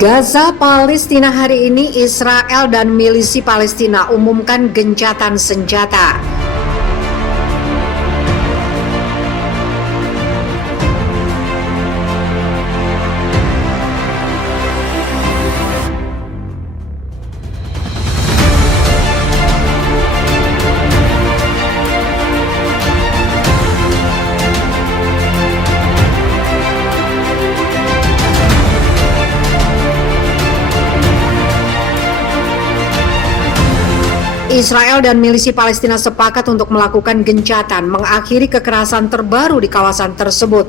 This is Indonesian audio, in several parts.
Gaza, Palestina. Hari ini Israel dan milisi Palestina umumkan gencatan senjata. Israel dan milisi Palestina sepakat untuk melakukan gencatan, mengakhiri kekerasan terbaru di kawasan tersebut.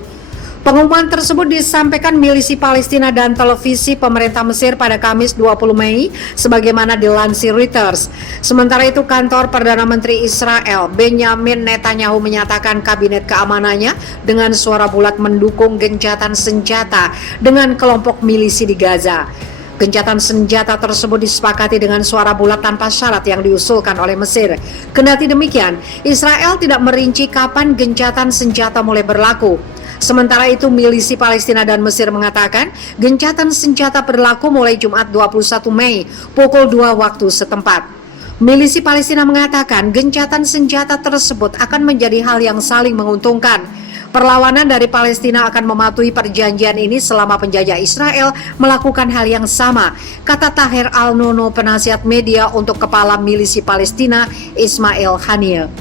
Pengumuman tersebut disampaikan milisi Palestina dan televisi pemerintah Mesir pada Kamis 20 Mei, sebagaimana dilansir Reuters. Sementara itu, kantor Perdana Menteri Israel, Benjamin Netanyahu, menyatakan kabinet keamanannya dengan suara bulat mendukung gencatan senjata dengan kelompok milisi di Gaza. Gencatan senjata tersebut disepakati dengan suara bulat tanpa syarat yang diusulkan oleh Mesir. Kendati demikian, Israel tidak merinci kapan gencatan senjata mulai berlaku. Sementara itu, milisi Palestina dan Mesir mengatakan gencatan senjata berlaku mulai Jumat 21 Mei pukul 2 waktu setempat. Milisi Palestina mengatakan gencatan senjata tersebut akan menjadi hal yang saling menguntungkan. Perlawanan dari Palestina akan mematuhi perjanjian ini selama penjajah Israel melakukan hal yang sama, kata Tahir Al-Nono, penasihat media untuk kepala milisi Palestina Ismail Haniyeh.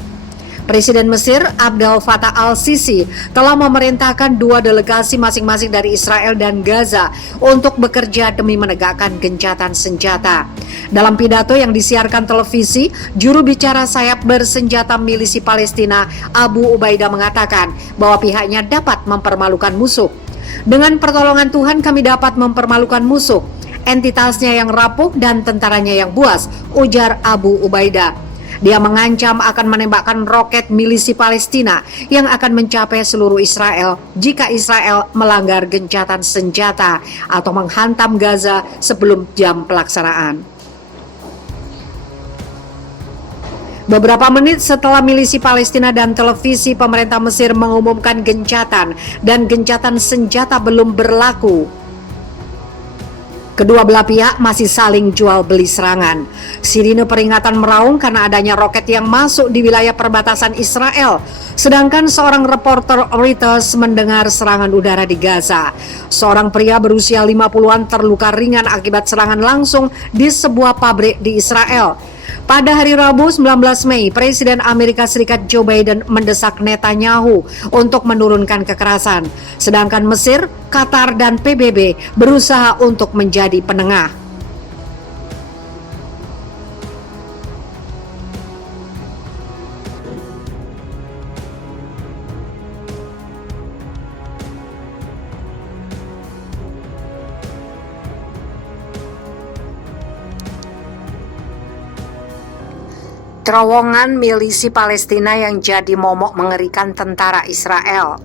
Presiden Mesir Abdel Fattah al-Sisi telah memerintahkan dua delegasi masing-masing dari Israel dan Gaza untuk bekerja demi menegakkan gencatan senjata. Dalam pidato yang disiarkan televisi, juru bicara sayap bersenjata milisi Palestina Abu Ubaidah mengatakan bahwa pihaknya dapat mempermalukan musuh. Dengan pertolongan Tuhan kami dapat mempermalukan musuh, entitasnya yang rapuh dan tentaranya yang buas, ujar Abu Ubaidah. Dia mengancam akan menembakkan roket milisi Palestina yang akan mencapai seluruh Israel jika Israel melanggar gencatan senjata atau menghantam Gaza sebelum jam pelaksanaan. Beberapa menit setelah milisi Palestina dan televisi pemerintah Mesir mengumumkan gencatan dan gencatan senjata belum berlaku, kedua belah pihak masih saling jual beli serangan. Sirine peringatan meraung karena adanya roket yang masuk di wilayah perbatasan Israel. Sedangkan seorang reporter Reuters mendengar serangan udara di Gaza. Seorang pria berusia 50-an terluka ringan akibat serangan langsung di sebuah pabrik di Israel. Pada hari Rabu 19 Mei, Presiden Amerika Serikat Joe Biden mendesak Netanyahu untuk menurunkan kekerasan. Sedangkan Mesir, Qatar, dan PBB berusaha untuk menjadi penengah. Terowongan milisi Palestina yang jadi momok mengerikan tentara Israel.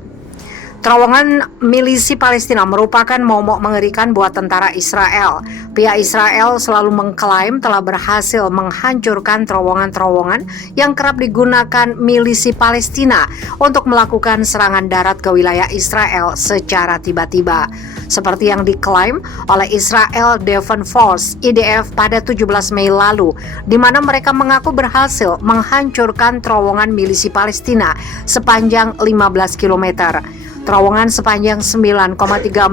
Terowongan milisi Palestina merupakan momok mengerikan buat tentara Israel. Pihak Israel selalu mengklaim telah berhasil menghancurkan terowongan-terowongan yang kerap digunakan milisi Palestina untuk melakukan serangan darat ke wilayah Israel secara tiba-tiba. Seperti yang diklaim oleh Israel Defense Force (IDF) pada 17 Mei lalu, di mana mereka mengaku berhasil menghancurkan terowongan milisi Palestina sepanjang 15 km. Terowongan sepanjang 9,3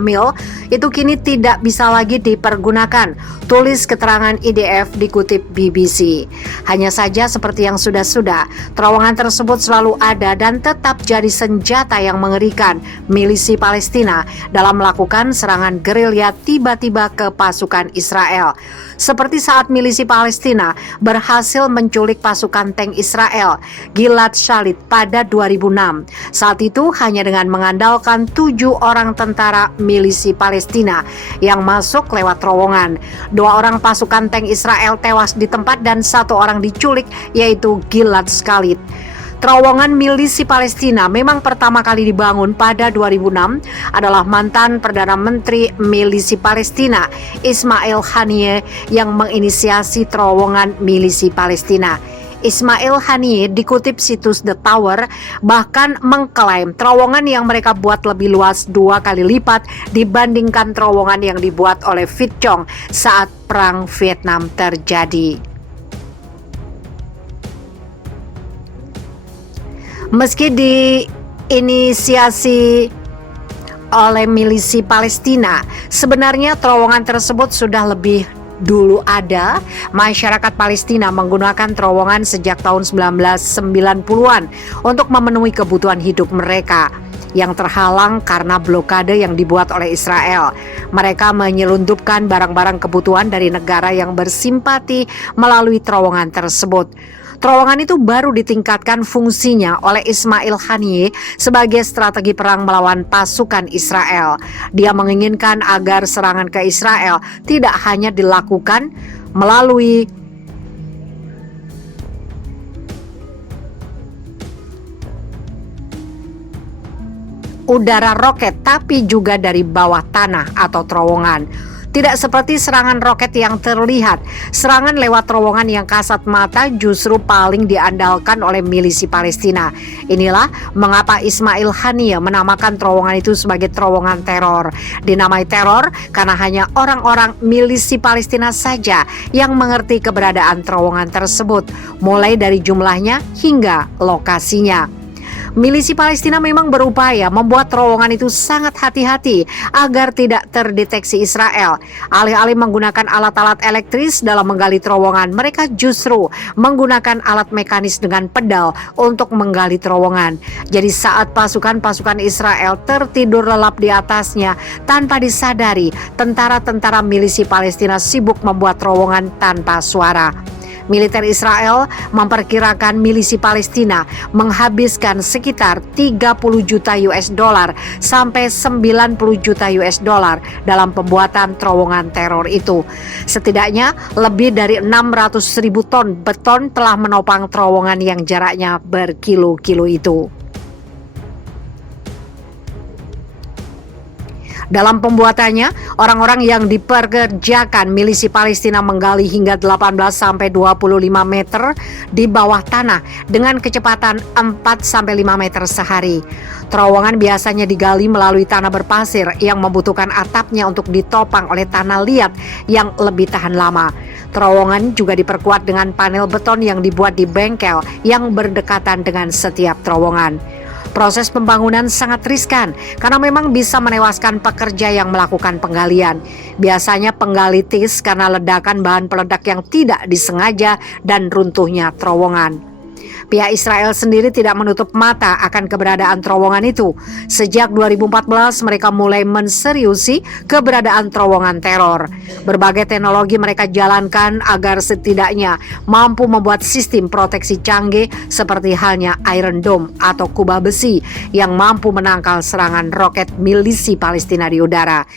mil itu kini tidak bisa lagi dipergunakan, tulis keterangan IDF dikutip BBC. Hanya saja seperti yang sudah-sudah, terowongan tersebut selalu ada dan tetap jadi senjata yang mengerikan milisi Palestina dalam melakukan serangan gerilya tiba-tiba ke pasukan Israel. Seperti saat milisi Palestina berhasil menculik pasukan tank Israel, Gilad Shalit, pada 2006. Saat itu hanya dengan mengandalkan 7 orang tentara milisi Palestina yang masuk lewat terowongan. 2 orang pasukan tank Israel tewas di tempat dan 1 orang diculik, yaitu Gilad Shalit. Terowongan milisi Palestina memang pertama kali dibangun pada 2006 adalah mantan Perdana Menteri milisi Palestina Ismail Haniyeh yang menginisiasi terowongan milisi Palestina. Ismail Haniyeh dikutip situs The Tower bahkan mengklaim terowongan yang mereka buat lebih luas 2 kali lipat dibandingkan terowongan yang dibuat oleh Viet Cong saat Perang Vietnam terjadi. Meski diinisiasi oleh milisi Palestina, sebenarnya terowongan tersebut sudah lebih dulu ada. Masyarakat Palestina menggunakan terowongan sejak tahun 1990-an untuk memenuhi kebutuhan hidup mereka yang terhalang karena blokade yang dibuat oleh Israel. Mereka menyelundupkan barang-barang kebutuhan dari negara yang bersimpati melalui terowongan tersebut. Terowongan itu baru ditingkatkan fungsinya oleh Ismail Haniyeh sebagai strategi perang melawan pasukan Israel. Dia menginginkan agar serangan ke Israel tidak hanya dilakukan melalui udara roket, tapi juga dari bawah tanah atau terowongan. Tidak seperti serangan roket yang terlihat, serangan lewat terowongan yang kasat mata justru paling diandalkan oleh milisi Palestina. Inilah mengapa Ismail Haniyeh menamakan terowongan itu sebagai terowongan teror. Dinamai teror karena hanya orang-orang milisi Palestina saja yang mengerti keberadaan terowongan tersebut, mulai dari jumlahnya hingga lokasinya. Milisi Palestina memang berupaya membuat terowongan itu sangat hati-hati agar tidak terdeteksi Israel. Alih-alih menggunakan alat-alat elektris dalam menggali terowongan, mereka justru menggunakan alat mekanis dengan pedal untuk menggali terowongan. Jadi saat pasukan-pasukan Israel tertidur lelap di atasnya tanpa disadari, tentara-tentara milisi Palestina sibuk membuat terowongan tanpa suara. Militer Israel memperkirakan milisi Palestina menghabiskan sekitar 30 juta US dollar sampai 90 juta US dollar dalam pembuatan terowongan teror itu. Setidaknya lebih dari 600.000 ton beton telah menopang terowongan yang jaraknya berkilo-kilo itu. Dalam pembuatannya, orang-orang yang dipekerjakan milisi Palestina menggali hingga 18-25 meter di bawah tanah dengan kecepatan 4-5 meter sehari. Terowongan biasanya digali melalui tanah berpasir yang membutuhkan atapnya untuk ditopang oleh tanah liat yang lebih tahan lama. Terowongan juga diperkuat dengan panel beton yang dibuat di bengkel yang berdekatan dengan setiap terowongan. Proses pembangunan sangat riskan karena memang bisa menewaskan pekerja yang melakukan penggalian. Biasanya penggali tis karena ledakan bahan peledak yang tidak disengaja dan runtuhnya terowongan. Pihak Israel sendiri tidak menutup mata akan keberadaan terowongan itu. Sejak 2014 mereka mulai menseriusi keberadaan terowongan teror. Berbagai teknologi mereka jalankan agar setidaknya mampu membuat sistem proteksi canggih seperti halnya Iron Dome atau kubah besi yang mampu menangkal serangan roket milisi Palestina di udara.